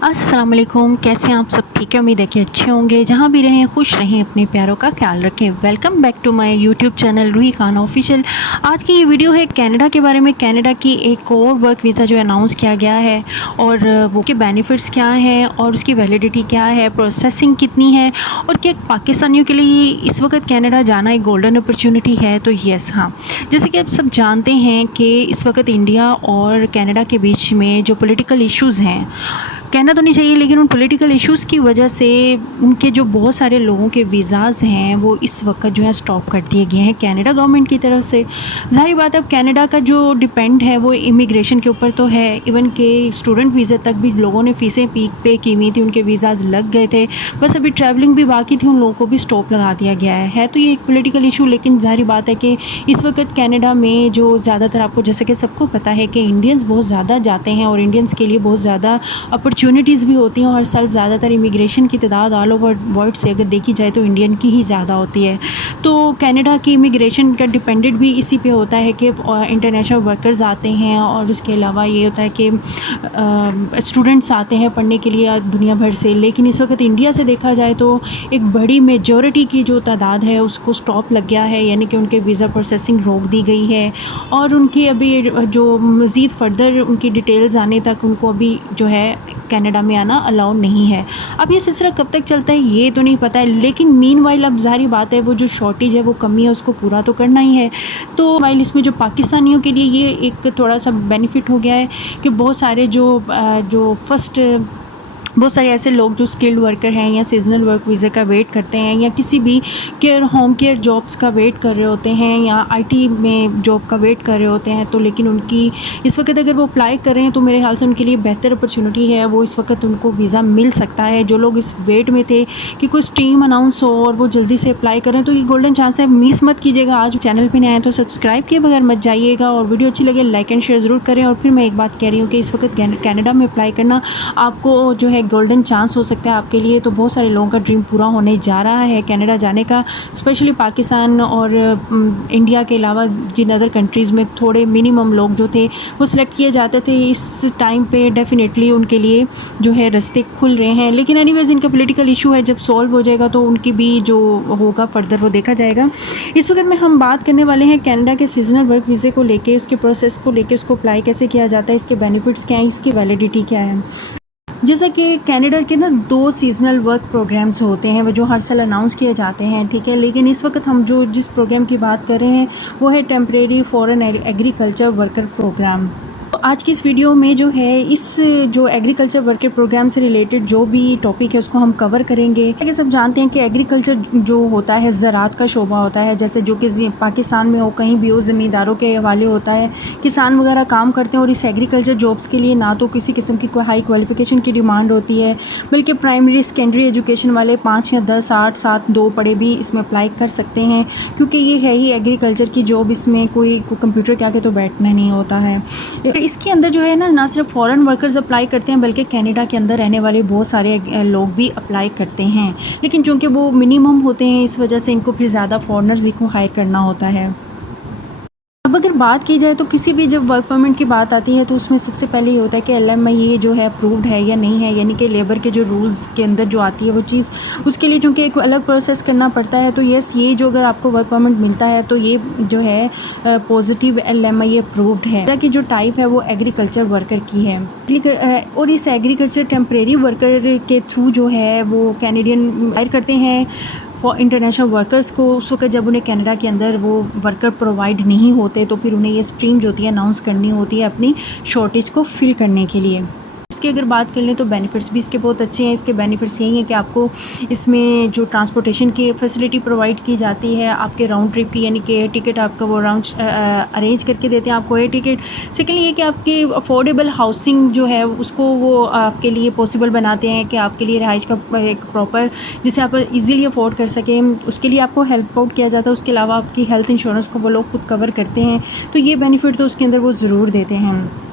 अस्सलाम वालेकुम, कैसे हैं आप सब? ठीक है, उम्मीद है कि अच्छे होंगे। जहाँ भी रहें खुश रहें, अपने प्यारों का ख्याल रखें। Welcome back to my YouTube channel Ruhi Khan official. आज की ये वीडियो है कनाडा के बारे में। कनाडा की एक और वर्क वीज़ा जो अनाउंस किया गया है और वो के बेनिफिट्स क्या हैं और उसकी वैलिडिटी क्या है, प्रोसेसिंग कितनी है और क्या पाकिस्तानियों के लिए इस वक्त कनाडा जाना एक गोल्डन अपॉर्चुनिटी है। तो येस, हाँ, जैसे कि आप सब जानते हैं कि इस वक्त इंडिया और कनाडा के बीच में जो पॉलिटिकल इश्यूज़ हैं, कहना तो नहीं चाहिए लेकिन उन पॉलिटिकल इश्यूज़ की वजह से उनके जो बहुत सारे लोगों के वीज़ाज़ हैं वो इस वक्त जो है स्टॉप कर दिए गए हैं कनाडा गवर्नमेंट की तरफ से। ज़ाहिर बात है, अब कनाडा का जो डिपेंड है वो इमिग्रेशन के ऊपर तो है। इवन के स्टूडेंट वीज़े तक भी लोगों ने फ़ीसें पे की हुई थी, उनके वीज़ाज़ लग गए थे, बस अभी ट्रैवलिंग भी बाकी थी, उन लोगों को भी स्टॉप लगा दिया गया है। तो ये एक पॉलिटिकल इशू, लेकिन ज़ाहिर बात है कि इस वक्त कनाडा में जो ज़्यादातर, आपको जैसे कि सबको पता है कि इंडियंस बहुत ज़्यादा जाते हैं और इंडियंस के लिए बहुत ज़्यादा अपॉर्चुनिटीज़ भी होती हैं। हर साल ज़्यादातर इमिग्रेशन की तादाद ऑल ओवर वर्ल्ड से अगर देखी जाए तो इंडियन की ही ज़्यादा होती है। तो कनाडा की इमिग्रेशन का डिपेंडेंट भी इसी पे होता है कि इंटरनेशनल वर्कर्स आते हैं और उसके अलावा ये होता है कि स्टूडेंट्स आते हैं पढ़ने के लिए दुनिया भर से। लेकिन इस वक्त इंडिया से देखा जाए तो एक बड़ी मेजॉरिटी की जो तादाद है उसको स्टॉप लग गया है, यानी कि उनके वीज़ा प्रोसेसिंग रोक दी गई है और उनकी अभी जो मज़ीद फ़र्दर उनकी डिटेल्स आने तक उनको अभी जो है कनाडा में आना अलाउ नहीं है। अब ये सिलसिला कब तक चलता है ये तो नहीं पता है, लेकिन मीनवाइल अब ज़ाहिर बात है वो जो शॉर्टेज है, वो कमी है, उसको पूरा तो करना ही है। तो वाइल इसमें जो पाकिस्तानियों के लिए ये एक थोड़ा सा बेनिफिट हो गया है कि बहुत सारे जो फर्स्ट बहुत सारे ऐसे लोग जो स्किल्ड वर्कर हैं या सीजनल वर्क वीज़े का वेट करते हैं या किसी भी होम केयर जॉब्स का वेट कर रहे होते हैं या आईटी में जॉब का वेट कर रहे होते हैं, तो लेकिन उनकी इस वक्त अगर वो अप्लाई कर रहे हैं तो मेरे ख्याल से उनके लिए बेहतर अपॉर्चुनिटी है, वो इस वक्त उनको वीज़ा मिल सकता है। जो लोग इस वेट में थे कि कोई स्ट्रीम अनाउंस हो और वो जल्दी से अप्लाई करें, तो ये गोल्डन चांस है, मिस मत कीजिएगा। आज चैनल पर नए आए तो सब्सक्राइब किए बगैर मत जाइएगा और वीडियो अच्छी लगे लाइक एंड शेयर ज़रूर करें। और फिर मैं एक बात कह रही हूँ कि इस वक्त कनाडा में अप्लाई करना आपको जो है गोल्डन चांस हो सकता है आपके लिए। तो बहुत सारे लोगों का ड्रीम पूरा होने जा रहा है कनाडा जाने का, स्पेशली पाकिस्तान और इंडिया के अलावा जिन अदर कंट्रीज़ में थोड़े मिनिमम लोग जो थे वो सिलेक्ट किए जाते थे, इस टाइम पे डेफिनेटली उनके लिए जो है रास्ते खुल रहे हैं। लेकिन एनीवेज इनका पॉलिटिकल इशू है, जब सॉल्व हो जाएगा तो उनकी भी जो होगा फर्दर वो देखा जाएगा। इस वक्त में हम बात करने वाले हैं कनाडा के सीजनल वर्क वीज़े को लेके, उसके प्रोसेस को लेके, उसको अप्लाई कैसे किया जाता है, इसके बेनिफिट्स क्या हैं, इसकी वैलिडिटी क्या है। जैसे कि कनाडा के ना 2 सीजनल वर्क प्रोग्राम्स होते हैं वो जो हर साल अनाउंस किए जाते हैं, ठीक है। लेकिन इस वक्त हम जिस प्रोग्राम की बात कर रहे हैं वो है temporary foreign agriculture worker programme. तो आज की इस वीडियो में जो है इस जो एग्रीकल्चर वर्कर प्रोग्राम से रिलेटेड जो भी टॉपिक है उसको हम कवर करेंगे। ये सब जानते हैं कि एग्रीकल्चर जो होता है ज़राअत का शोबा होता है, जैसे जो कि पाकिस्तान में हो कहीं भी हो, ज़मींदारों के हवाले होता है, किसान वगैरह काम करते हैं। और इस एग्रीकल्चर जॉब्स के लिए ना तो किसी किस्म की कोई हाई क्वालिफिकेशन की डिमांड होती है, बल्कि प्राइमरी सेकेंडरी एजुकेशन वाले 5 या 10 8 7 2 पढ़े भी इसमें अप्लाई कर सकते हैं, क्योंकि ये है ही एग्रीकल्चर की जॉब, इसमें कोई कंप्यूटर के आगे तो बैठना नहीं होता है। इसके अंदर जो है ना सिर्फ फॉरेन वर्कर्स अप्लाई करते हैं बल्कि कनाडा के अंदर रहने वाले बहुत सारे लोग भी अप्लाई करते हैं। लेकिन चूँकि वो मिनिमम होते हैं इस वजह से इनको फिर ज़्यादा फॉरेनर्स को हायर करना होता है। अब अगर बात की जाए तो किसी भी जब वर्क परमिट की बात आती है तो उसमें सबसे पहले ये होता है कि LMI ये जो है अप्रूव्ड है या नहीं है, यानी कि लेबर के जो रूल्स के अंदर जो आती है वो चीज़, उसके लिए चूँकि एक अलग प्रोसेस करना पड़ता है। तो यस, ये जो अगर आपको वर्क परमिट मिलता है तो ये जो है पॉजिटिव LMI अप्रूव्ड है। जैसा कि जो टाइप है वो एग्रीकल्चर वर्कर की है। और इस एग्रीकल्चर टेम्परेरी वर्कर के थ्रू जो है वो कैनेडियन हायर करते हैं फॉर इंटरनेशनल वर्कर्स को। उस वक्त जब उन्हें कनाडा के अंदर वो वर्कर प्रोवाइड नहीं होते तो फिर उन्हें ये स्ट्रीम जो होती है अनाउंस करनी होती है अपनी शॉर्टेज को फिल करने के लिए। इसकी अगर बात कर लें तो बेनिफिट्स भी इसके बहुत अच्छे हैं। इसके बेनिफिट्स यही हैं कि आपको इसमें जो ट्रांसपोर्टेशन की फैसिलिटी प्रोवाइड की जाती है, आपके राउंड ट्रिप की, यानी कि एयर टिकट आपका वो राउंड अरेंज करके देते हैं आपको एयर टिकट। सेकेंडली ये कि आपकी अफोर्डेबल हाउसिंग जो है उसको वो आपके लिए पॉसिबल बनाते हैं कि आपके लिए रहाइश का एक प्रॉपर, जिसे आप इजीली अफोर्ड कर सकें, उसके लिए आपको हेल्प आउट किया जाता है। उसके अलावा आपकी हेल्थ इंश्योरेंस को वो लोग खुद कवर करते हैं, तो ये बेनिफिट तो उसके अंदर वो ज़रूर देते हैं।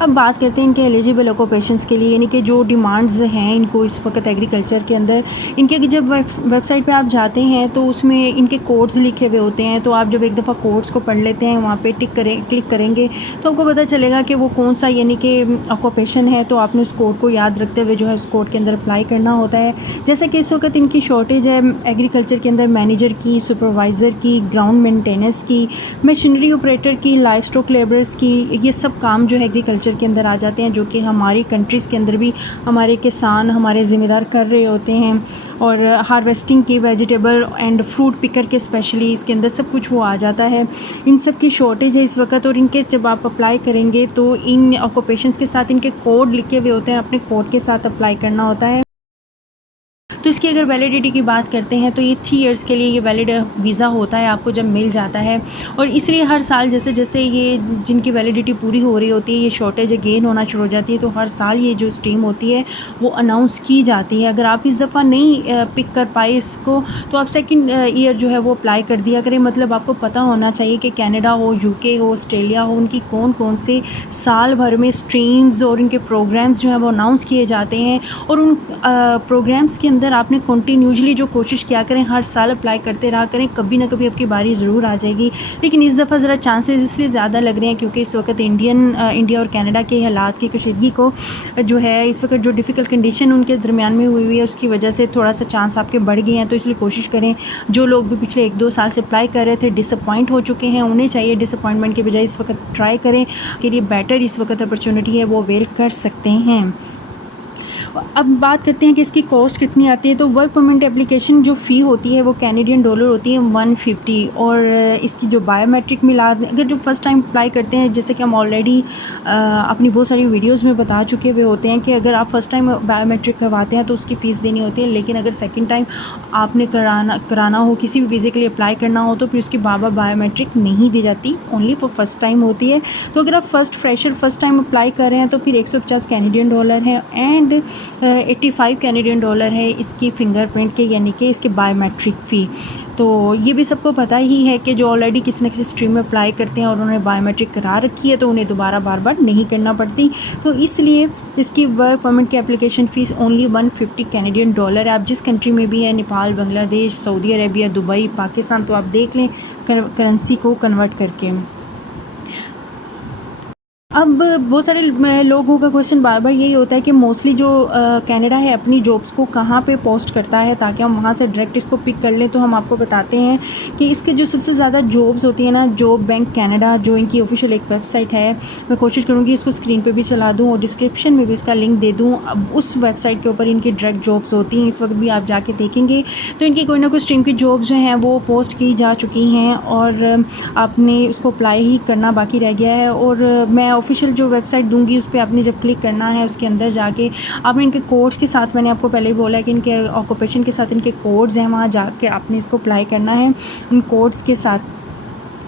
अब बात करते हैं इनके एलिजिबल ऑक्यूपेशंस के लिए, यानी कि जो डिमांड्स हैं इनको इस वक्त एग्रीकल्चर के अंदर। इनके जब वेबसाइट पे आप जाते हैं तो उसमें इनके कोड्स लिखे हुए होते हैं, तो आप जब एक दफ़ा कोड्स को पढ़ लेते हैं, वहाँ पे क्लिक करेंगे तो आपको पता चलेगा कि वो कौन सा यानी कि ऑक्यूपेशन है। तो आपने उस कोड को याद रखते हुए जो है उस कोड के अंदर अप्लाई करना होता है। जैसे कि इस वक्त इनकी शॉर्टेज है एग्रीकल्चर के अंदर मैनेजर की, सुपरवाइज़र की, ग्राउंड मेंटेनेंस की, मशीनरी ऑपरेटर की, लाइफ स्टॉक लेबर्स की। ये सब काम जो है एग्रीकल्चर के अंदर आ जाते हैं, जो कि हमारी कंट्रीज़ के अंदर भी हमारे किसान हमारे ज़िम्मेदार कर रहे होते हैं। और हार्वेस्टिंग की, वेजिटेबल एंड फ्रूट पिकर के स्पेशली इसके अंदर सब कुछ वो आ जाता है। इन सब की शॉर्टेज है इस वक्त, और इनके जब आप अप्लाई करेंगे तो इन ऑक्यूपेशंस के साथ इनके कोड लिखे हुए होते हैं, अपने कोड के साथ अप्लाई करना होता है। तो इसकी अगर वैलिडिटी की बात करते हैं तो ये 3 इयर्स के लिए ये वैलिड वीज़ा होता है आपको जब मिल जाता है। और इसलिए हर साल जैसे जैसे ये जिनकी वैलिडिटी पूरी हो रही होती है, ये शॉर्टेज गेन होना शुरू हो जाती है, तो हर साल ये जो स्ट्रीम होती है वो अनाउंस की जाती है। अगर आप इस दफ़ा नहीं पिक कर पाए इसको तो आप सेकंड ईयर जो है वो अप्लाई कर दिया करें। मतलब आपको पता होना चाहिए कि कनाडा हो, यूके हो, ऑस्ट्रेलिया हो, उनकी कौन कौन से साल भर में स्ट्रीम्स और उनके प्रोग्राम्स जो हैं वो अनाउंस किए जाते हैं। और उन प्रोग्राम्स के अंदर आपने कंटिन्यूसली जो कोशिश किया करें, हर साल अप्लाई करते रहा करें, कभी ना कभी आपकी बारी ज़रूर आ जाएगी। लेकिन इस दफ़ा ज़रा चांसेस इसलिए ज़्यादा लग रहे हैं क्योंकि इस वक्त इंडिया और कनाडा के हालात की कशीदगी को जो है इस वक्त जो डिफ़िकल्ट कंडीशन उनके दरमियान में हुई है उसकी वजह से थोड़ा सा चांस आपके बढ़ गए हैं। तो इसलिए कोशिश करें, जो लोग भी पिछले 1-2 साल से अप्लाई कर रहे थे, डिसअपॉइंट हो चुके हैं, उन्हें चाहिए डिसअपॉइंटमेंट के बजाय इस वक्त ट्राई करें कि ये बेटर इस वक्त अपॉर्चुनिटी है वो अवेल कर सकते हैं। अब बात करते हैं कि इसकी कॉस्ट कितनी आती है। तो वर्क परमिट एप्लीकेशन जो फ़ी होती है वो कैनेडियन डॉलर होती है 150। और इसकी जो बायोमेट्रिक मिला, अगर जो फ़र्स्ट टाइम अप्लाई करते हैं, जैसे कि हम ऑलरेडी अपनी बहुत सारी वीडियोस में बता चुके हुए होते हैं कि अगर आप फ़र्स्ट टाइम बायोमेट्रिक करवाते हैं तो उसकी फ़ीस देनी होती है। लेकिन अगर सेकंड टाइम आपने कराना हो, किसी भी वीज़े के लिए अप्लाई करना हो, तो फिर उसकी बायोमेट्रिक नहीं दी जाती, ओनली फॉर फर्स्ट टाइम होती है। तो अगर आप फर्स्ट टाइम अप्लाई कर रहे हैं तो फिर 150 कैनेडियन डॉलर है एंड 85 कैनेडियन डॉलर है इसकी फिंगरप्रिंट के, यानी कि इसके बायोमेट्रिक फ़ी। तो ये भी सबको पता ही है कि जो ऑलरेडी किसी न किसी स्ट्रीम में अप्लाई करते हैं और उन्होंने बायोमेट्रिक करा रखी है तो उन्हें दोबारा बार बार नहीं करना पड़ती। तो इसलिए इसकी वर्क परमिट की application fees only 150 Canadian dollar है। आप जिस कंट्री में भी है, Nepal, Bangladesh, Saudi Arabia, Dubai, Pakistan, तो आप देख लें करेंसी को कन्वर्ट करके। अब बहुत सारे लोगों का क्वेश्चन बार बार यही होता है कि मोस्टली जो कनाडा है अपनी जॉब्स को कहाँ पे पोस्ट करता है ताकि हम वहाँ से डायरेक्ट इसको पिक कर लें। तो हम आपको बताते हैं कि इसके जो सबसे ज़्यादा जॉब्स होती है ना, जॉब बैंक कनाडा जो इनकी ऑफिशियल एक वेबसाइट है, मैं कोशिश करूँगी इसको स्क्रीन पे भी चला दूँ और डिस्क्रिप्शन में भी इसका लिंक दे दूँ। अब उस वेबसाइट के ऊपर इनकी डायरेक्ट जॉब्स होती हैं। इस वक्त भी आप जाके देखेंगे तो इनकी कोई ना कोई स्ट्रीम की जॉब्स जो हैं वो पोस्ट की जा चुकी हैं और आपने उसको अप्लाई ही करना बाकी रह गया है। और मैं ऑफिशियल जो वेबसाइट दूंगी उस पर आपने जब क्लिक करना है उसके अंदर जाके आपने इनके कोड्स के साथ, मैंने आपको पहले ही बोला है कि इनके ऑक्यूपेशन के साथ इनके कोड्स हैं, वहाँ जाके आपने इसको अप्लाई करना है उन कोड्स के साथ।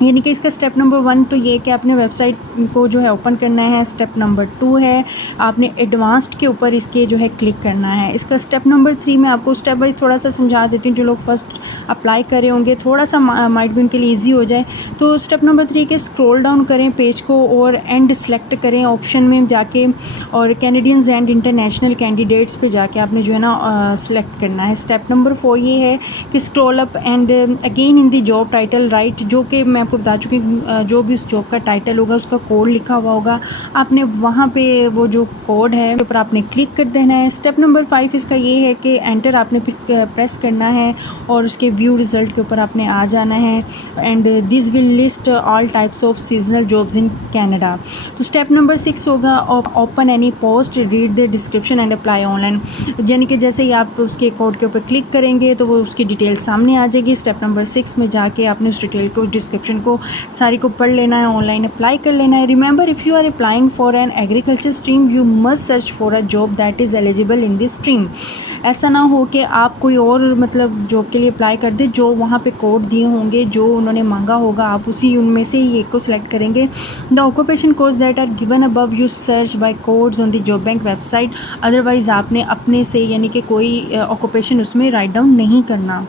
यानी कि इसका स्टेप नंबर 1 तो ये कि आपने वेबसाइट को जो है ओपन करना है। स्टेप नंबर 2 है आपने एडवांस्ड के ऊपर इसके जो है क्लिक करना है। इसका स्टेप नंबर 3 मैं आपको स्टेप वाइज थोड़ा सा समझा देती हूँ। जो लोग फर्स्ट अप्लाई कर रहे होंगे थोड़ा सा माइट भी उनके लिए ईजी हो जाए। तो स्टेप नंबर 3 के स्क्रॉल डाउन करें पेज को और एंड सेलेक्ट करें ऑप्शन में जाके, और कैनेडियंस एंड इंटरनेशनल कैंडिडेट्स पे जाके आपने जो है ना सेलेक्ट करना है। स्टेप नंबर 4 ये है कि scroll up and again in the job title right, जो कि मैं आपको बता चुकी हूँ, जो भी उस जॉब का टाइटल होगा उसका कोड लिखा हुआ होगा, आपने वहाँ पे वो जो कोड है ऊपर आपने क्लिक कर देना है। स्टेप नंबर 5 इसका ये है कि एंटर आपने फिर प्रेस करना है और उसके व्यू रिज़ल्ट के ऊपर आपने आ जाना है। And this will list all types of seasonal jobs in Canada. तो स्टेप नंबर 6 होगा open any post, read the description and apply online. यानी कि जैसे ही आप उसके कोड के ऊपर क्लिक करेंगे तो वो उसकी डिटेल सामने आ जाएगी। स्टेप नंबर 6 में जाके आपने उस डिटेल को, डिस्क्रिप्शन को सारी को पढ़ लेना है, ऑनलाइन अप्लाई कर लेना है। Remember if you are applying for an agriculture stream you must search for a job that is eligible in this stream. ऐसा ना हो कि आप कोई और मतलब जॉब के लिए अप्लाई कर दे, जो वहाँ पे कोड दिए होंगे जो उन्होंने मांगा होगा आप उसी उनमें से ही एक को सिलेक्ट करेंगे। The occupation codes that are given above you search by codes on the job bank website. Otherwise आपने अपने से यानी कि कोई ऑक्यूपेशन उसमें राइट डाउन नहीं करना।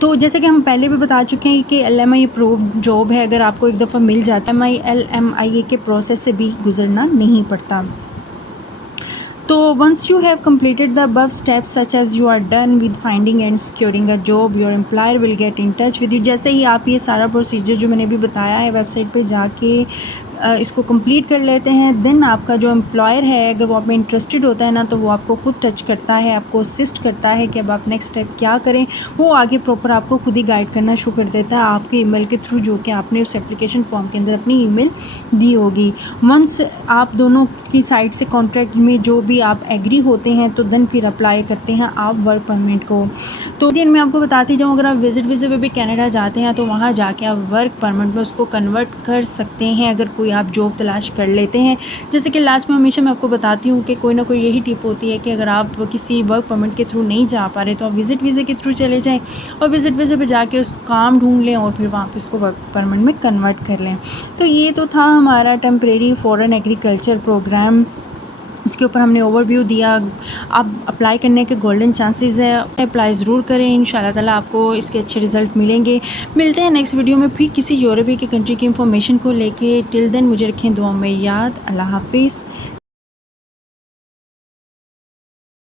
तो जैसे कि हम पहले भी बता चुके हैं कि LMI अप्रूव्ड जॉब है, अगर आपको एक दफ़ा मिल जाता है LMIA के प्रोसेस से भी गुजरना नहीं पड़ता। तो once you have completed the above steps such as you are done with finding and securing a job, your employer will get in touch with you। जैसे ही आप ये सारा प्रोसीजर जो मैंने अभी बताया है वेबसाइट पे जाके इसको कंप्लीट कर लेते हैं, देन आपका जो एम्प्लॉयर है अगर वो आप में इंटरेस्टेड होता है ना, तो वो आपको खुद टच करता है, आपको असिस्ट करता है कि अब आप नेक्स्ट स्टेप क्या करें। वो आगे प्रॉपर आपको खुद ही गाइड करना शुरू कर देता है आपके ईमेल के थ्रू, जो कि आपने उस एप्लीकेशन फॉर्म के अंदर अपनी ईमेल दी होगी। वंस आप दोनों की साइड से कॉन्ट्रैक्ट में जो भी आप एग्री होते हैं, तो देन फिर अप्लाई करते हैं आप वर्क परमिट को। तो दिन मैं आपको बताती जाऊँ, अगर आप विज़िट वीज़े पे भी कनाडा जाते हैं तो वहाँ जाके आप वर्क परमिट में उसको कन्वर्ट कर सकते हैं, अगर कोई आप जॉब तलाश कर लेते हैं। जैसे कि लास्ट में हमेशा मैं आपको बताती हूँ कि कोई ना कोई यही टिप होती है कि अगर आप किसी वर्क परमिट के थ्रू नहीं जा पा रहे तो आप विज़िट वीज़े के थ्रू चले जाएँ और विज़िट वीज़े पे जाके उस काम ढूंढ लें और फिर वहाँ पे उसको वर्क परमिट में कन्वर्ट कर लें। तो ये तो था हमारा टेम्परेरी फॉरेन एग्रीकल्चर प्रोग्राम, उसके ऊपर हमने ओवरव्यू दिया। आप अप्लाई करने के गोल्डन चांसेस है, अप्लाई ज़रूर करें, इंशाल्लाह ताला आपको इसके अच्छे रिज़ल्ट मिलेंगे। मिलते हैं नेक्स्ट वीडियो में फिर किसी यूरोपीय की कंट्री की इंफॉर्मेशन को लेके। टिल देन मुझे रखें दुआ में याद। अल्लाह हाफिज़।